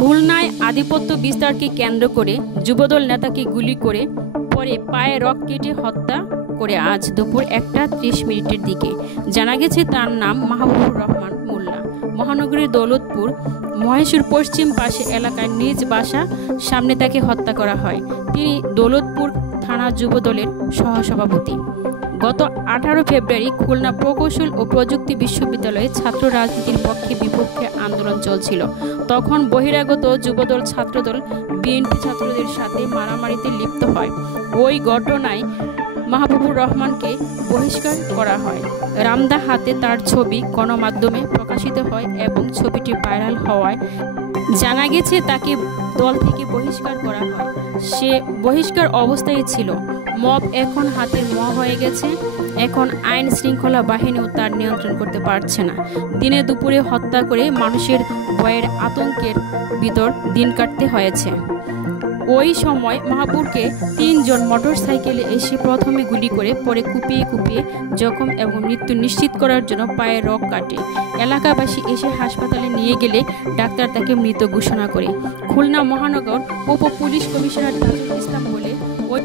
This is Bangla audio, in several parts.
খুলনায় আধিপত্য বিস্তারকে কেন্দ্র করে যুবদল নেতাকে গুলি করে পরে পায়ে রক কেটে হত্যা করে আজ দুপুর 1:30 দিকে। জানা গেছে তার নাম মাহবুবুর রহমান মোল্লা। মহানগরীর দৌলতপুর মহেশের পশ্চিম পাশে এলাকায় নিজ বাসা সামনে তাকে হত্যা করা হয়। তিনি দৌলতপুর থানা যুবদলের সহসভাপতি। গত 18 ফেব্রুয়ারি খুলনা প্রকৌশল ও প্রযুক্তি বিশ্ববিদ্যালয়ে ছাত্র রাজনীতির পক্ষে বিপক্ষে আন্দোলন চলছিল। তখন বহিরাগত যুবদল ছাত্রদল বিএনপি ছাত্রদের সাথে মারামারিতে লিপ্ত হয়। ওই ঘটনায় মাহবুবুর রহমানকে বহিষ্কার করা হয়। রামদা হাতে তার ছবি গণমাধ্যমে প্রকাশিত হয় এবং ছবিটি ভাইরাল হওয়ায় জানা গেছে তাকে দল থেকে বহিষ্কার করা হয়। সে বহিষ্কার অবস্থায় ছিল। মব এখন হাতের হয়ে গেছে। এখন আইন শৃঙ্খলা বাহিনীও তার নিয়ন্ত্রণ করতে পারছে না। দিনে দুপুরে হত্যা করে মানুষের ভয়ের আতঙ্কের ভিতর দিন কাটতে হয়েছে। ওই সময় মাহবুবকে 3 জন মোটরসাইকেলে এসে প্রথমে গুলি করে পরে কুপিয়ে কুপিয়ে জখম এবং মৃত্যু নিশ্চিত করার জন্য পায়ে রক কাটে। এলাকাবাসী এসে হাসপাতালে নিয়ে গেলে ডাক্তার তাকে মৃত ঘোষণা করে। খুলনা মহানগর উপ পুলিশ কমিশনার তাজুল ইসলাম বলে, ওই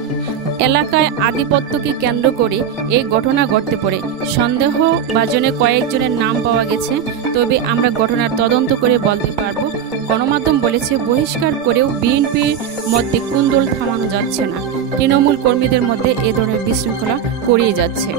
এলাকায় আধিপত্যকে কেন্দ্র করে এই ঘটনা ঘটতে পারে। সন্দেহভাজনে কয়েকজনের নাম পাওয়া গেছে, তবে আমরা ঘটনার তদন্ত করে বলতে পারবো। গণমাধ্যম বলেছে, বহিষ্কার করেও বিএনপির মধ্যে কুন্দল থামানো যাচ্ছে না। তৃণমূল কর্মীদের মধ্যে এ ধরনের বিশৃঙ্খলা করিয়ে যাচ্ছে।